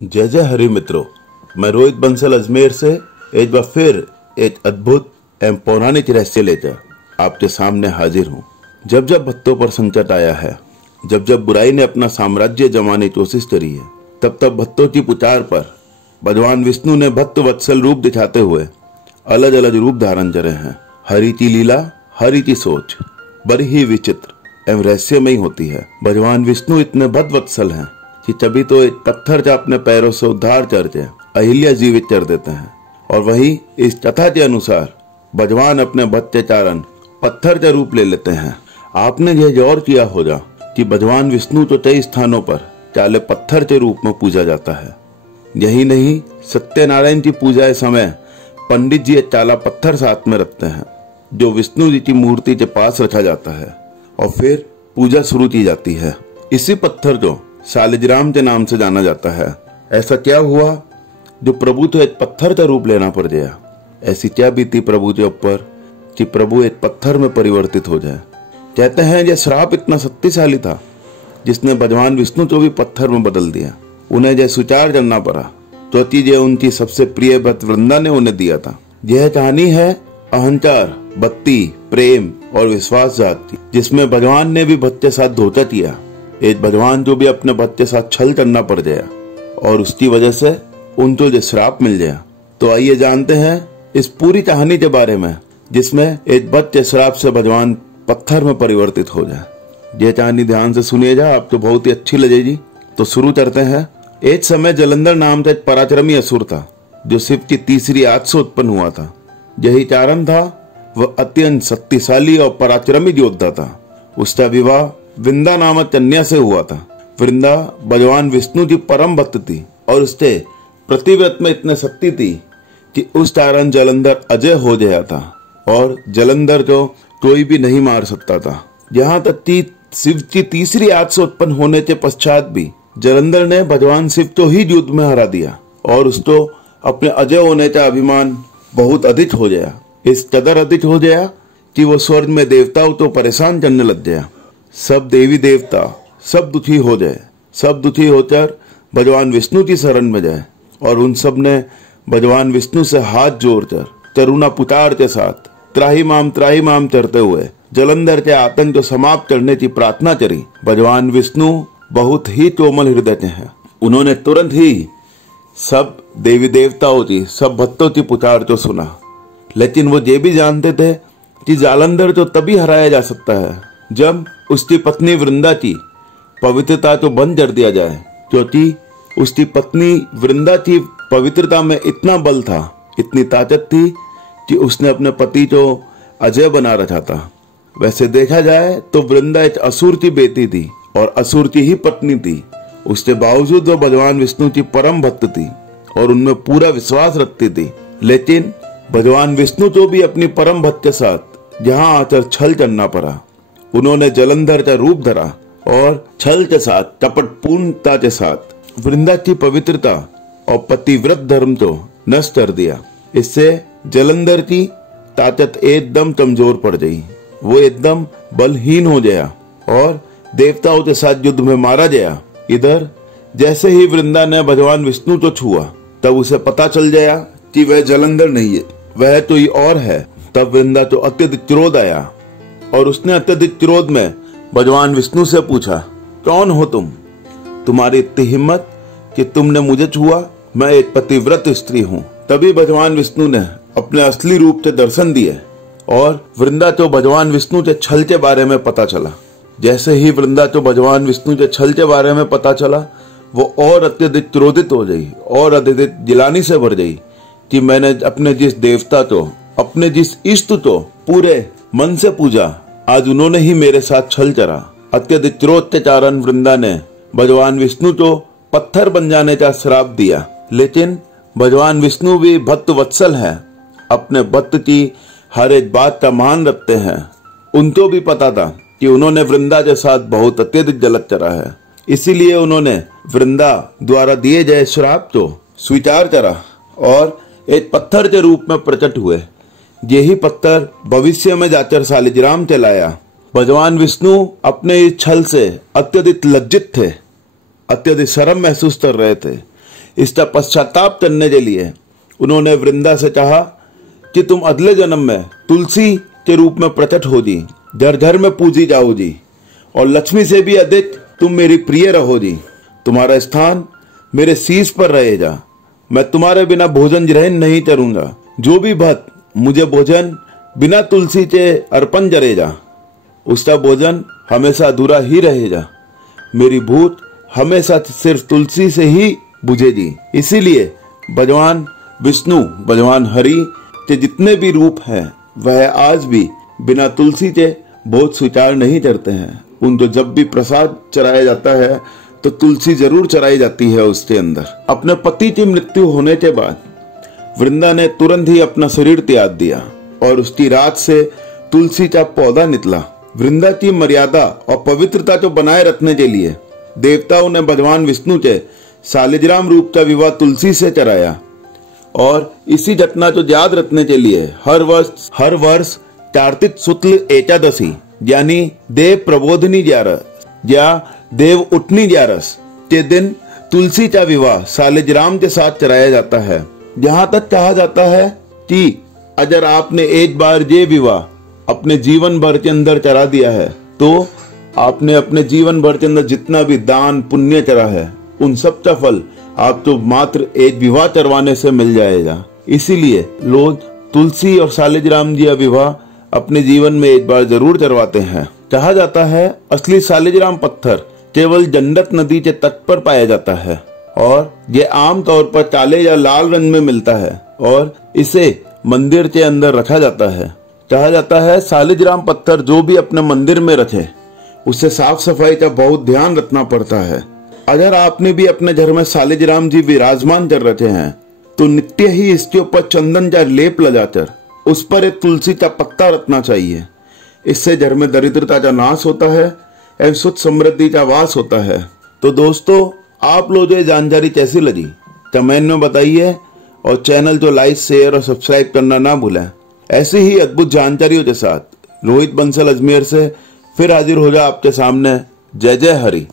जय जय हरि मित्रों, मैं रोहित बंसल अजमेर से एक बार फिर एक अद्भुत एवं पौराणिक रहस्य लेकर आपके सामने हाजिर हूँ। जब जब भक्तों पर संकट आया है, जब जब बुराई ने अपना साम्राज्य जमाने की कोशिश करी है, तब तब भक्तों की पुकार पर भगवान विष्णु ने भक्त वत्सल रूप दिखाते हुए अलग अलग रूप धारण करे हैं। हरि की लीला, हरि की सोच बड़ी ही विचित्र एवं रहस्यमयी होती है। भगवान विष्णु इतने भक्त वत्सल हैं कि तभी तो एक पत्थर का अपने पैरों से उद्धार करके अहिल्या जीवित कर देते हैं, और वही इस कथा के अनुसार भगवान अपने भक्त के कारण पत्थर का रूप ले लेते हैं। आपने यह गौर किया होगा कि भगवान विष्णु तो कई स्थानों पर काले पत्थर के रूप में पूजा जाता है। यही नहीं, सत्यनारायण की पूजा के समय पंडित जी एक काला पत्थर साथ में रखते हैं, जो विष्णु जी की मूर्ति के पास रखा जाता है, और फिर पूजा शुरू की जाती है। इसी पत्थर को शालिग्राम के नाम से जाना जाता है। ऐसा क्या हुआ जो प्रभु तो एक पत्थर का रूप लेना पड़ गया? ऐसी क्या बीती प्रभु के ऊपर कि प्रभु एक पत्थर में परिवर्तित हो जाए? कहते हैं यह श्राप इतना शक्तिशाली था जिसने भगवान विष्णु को भी पत्थर में बदल दिया। उन्हें यह स्वीकार करना पड़ा तो चीजें उनकी सबसे प्रिय भक्त वृंदा ने उन्हें दिया था। यह कहानी है अहंकार, भक्ति, प्रेम और विश्वासघात की, जिसमें भगवान ने भी भक्त के साथ धोखा किया। एक भगवान जो भी अपने भक्त के साथ छल करना पड़ गया और उसकी वजह से उनको जो श्राप मिल गया। तो आइए जानते हैं इस पूरी कहानी के बारे में, जिसमें एक भक्त के श्राप से भगवान पत्थर में परिवर्तित हो जाए। यह कहानी ध्यान से सुनिएगा, आपको बहुत ही अच्छी लगेगी। तो शुरू करते हैं। एक समय जलंधर नाम का एक पराक्रमी असुर था, जो शिव की तीसरी आंख से उत्पन्न हुआ था। यही कारण था वह अत्यंत शक्तिशाली और पराक्रमी योद्धा था। उसका विवाह वृंदा नामक कन्या से हुआ था। वृंदा भगवान विष्णु की परम भक्त थी और उसके प्रतिव्रत में इतने शक्ति थी कि उस कारण जलंधर अजय हो गया था और जलंधर को कोई भी नहीं मार सकता था। यहाँ तक कि शिव की तीसरी आंख से उत्पन्न होने के पश्चात भी जलंधर ने भगवान शिव को ही युद्ध में हरा दिया और उसको अपने अजय होने का अभिमान बहुत अधिक हो गया। इस कदर अधिक हो गया कि वो स्वर्ग में देवताओं को परेशान करने लग गया। सब देवी देवता सब दुखी हो जाए, सब दुखी होकर भगवान विष्णु की शरण में जाए, और उन सब ने भगवान विष्णु से हाथ जोड़कर करुणा पुकार के साथ त्राही माम करते हुए जलंधर के आतंक को समाप्त करने की प्रार्थना करी। भगवान विष्णु बहुत ही कोमल हृदय के हैं। उन्होंने तुरंत ही सब देवी देवताओं की, सब भक्तों की पुकार को सुना, लेकिन वो ये भी जानते थे कि जालंधर तो तभी हराया जा सकता है जब उसकी पत्नी वृंदा की पवित्रता को बंद कर दिया जाए, क्योंकि उसकी पत्नी वृंदा की पवित्रता में इतना बल था, इतनी ताकत थी कि उसने अपने पति को अजय बना रखा था। वैसे देखा जाए तो वृंदा एक असुर की बेटी थी और असुर की ही पत्नी थी। उसके बावजूद वो भगवान विष्णु की परम भक्त थी और उनमें पूरा विश्वास रखती थी। लेकिन भगवान विष्णु को भी अपनी परम भक्त के साथ जहाँ आकर छल करना पड़ा। उन्होंने जलंधर का रूप धरा और छल के साथ, कपट पूर्णता के साथ वृंदा की पवित्रता और पतिव्रत धर्म को नष्ट कर दिया। इससे जलंधर की ताकत एकदम कमजोर पड़ गई। वो एकदम बलहीन हो गया और देवताओं के साथ युद्ध में मारा गया। इधर जैसे ही वृंदा ने भगवान विष्णु को छुआ, तब उसे पता चल गया कि वह जलंधर नहीं है, वह कोई और है। तब वृंदा को अत्यधिक क्रोध आया और उसने अत्यधिक क्रोध में भगवान विष्णु से पूछा, कौन हो तुम? तुम्हारी इतनी हिम्मत कि तुमने मुझे छुआ? मैं एक पतिव्रत स्त्री हूँ। तभी भगवान विष्णु ने अपने असली रूप से दर्शन दिए और वृंदा को भगवान विष्णु के छल के बारे में पता चला। जैसे ही वृंदा को भगवान विष्णु के छल के बारे में पता चला, वो और अत्यधिक क्रोधित हो गई और अत्यधिक गिलानी से भर गई कि मैंने अपने जिस देवता को, अपने जिस इष्ट को पूरे मन से पूजा, आज उन्होंने ही मेरे साथ छल करा। अत्यधिक क्रोध के कारण वृंदा ने भगवान विष्णु को पत्थर बन जाने का श्राप दिया। लेकिन भगवान विष्णु भी भक्त वत्सल है, अपने भक्त की हर एक बात का मान रखते हैं। उनको भी पता था कि उन्होंने वृंदा के साथ बहुत अत्यधिक गलत करा है, इसीलिए उन्होंने वृंदा द्वारा दिए गए श्राप को स्वीकार करा और एक पत्थर के रूप में प्रकट हुए। यही पत्थर भविष्य में जाकर शालिग्राम चलाया। भगवान विष्णु अपने इस छल से अत्यधिक लज्जित थे, अत्यधिक शर्म महसूस कर रहे थे। इसका पश्चाताप करने के लिए उन्होंने वृंदा से कहा कि तुम अगले जन्म में तुलसी के रूप में प्रकट हो जी, घर घर में पूजी जाओ जी, और लक्ष्मी से भी अधिक तुम मेरी प्रिय रहो जी। तुम्हारा स्थान मेरे शीश पर रहेगा। मैं तुम्हारे बिना भोजन ग्रहण नहीं करूंगा। जो भी भक्त मुझे भोजन बिना तुलसी के अर्पण करेगा उसका भोजन हमेशा अधूरा ही रहेगा। मेरी भूत हमेशा सिर्फ तुलसी से ही बुझेगी। इसीलिए भगवान विष्णु, भगवान हरि के जितने भी रूप हैं वह आज भी बिना तुलसी के भोग स्वीकार नहीं करते हैं। उनको जब भी प्रसाद चढ़ाया जाता है तो तुलसी जरूर चढ़ाई जाती है उसके अंदर। अपने पति की मृत्यु होने के बाद वृंदा ने तुरंत ही अपना शरीर त्याग दिया और उसकी रात से तुलसी का पौधा निकला। वृंदा की मर्यादा और पवित्रता को बनाए रखने के लिए देवताओं ने भगवान विष्णु के शालिग्राम रूप का विवाह तुलसी से कराया, और इसी घटना को याद रखने के लिए हर वर्ष कार्तिक शुक्ल एकादशी यानी देव प्रबोधनी 11 या देव उठनी 11 के दिन तुलसी का विवाह शालिग्राम के साथ कराया जाता है। यहाँ तक कहा जाता है कि अगर आपने एक बार ये विवाह अपने जीवन भर के अंदर करा दिया है तो आपने अपने जीवन भर के अंदर जितना भी दान पुण्य करा है उन सब का फल आपको मात्र एक विवाह करवाने से मिल जाएगा। इसीलिए लोग तुलसी और शालिग्राम जी का विवाह अपने जीवन में एक बार जरूर करवाते हैं। कहा जाता है असली शालिग्राम पत्थर केवल गंडक नदी के तट पर पाया जाता है और ये आम तौर पर काले या लाल रंग में मिलता है और इसे मंदिर के अंदर रखा जाता है। कहा जाता है शालिग्राम पत्थर जो भी अपने मंदिर में रखे उससे साफ सफाई का बहुत ध्यान रखना पड़ता है। अगर आपने भी अपने घर में शालिग्राम जी विराजमान कर रखे हैं तो नित्य ही इसके ऊपर चंदन का लेप लगाकर उस पर एक तुलसी का पत्ता रखना चाहिए। इससे घर में दरिद्रता का नाश होता है एवं सुख समृद्धि का वास होता है। तो दोस्तों, आप लोगों को जानकारी कैसी लगी कमेंट में बताइए और चैनल को लाइक शेयर और सब्सक्राइब करना ना भूलें। ऐसी ही अद्भुत जानकारियों के साथ रोहित बंसल अजमेर से फिर हाजिर होगा आपके सामने। जय जय हरि।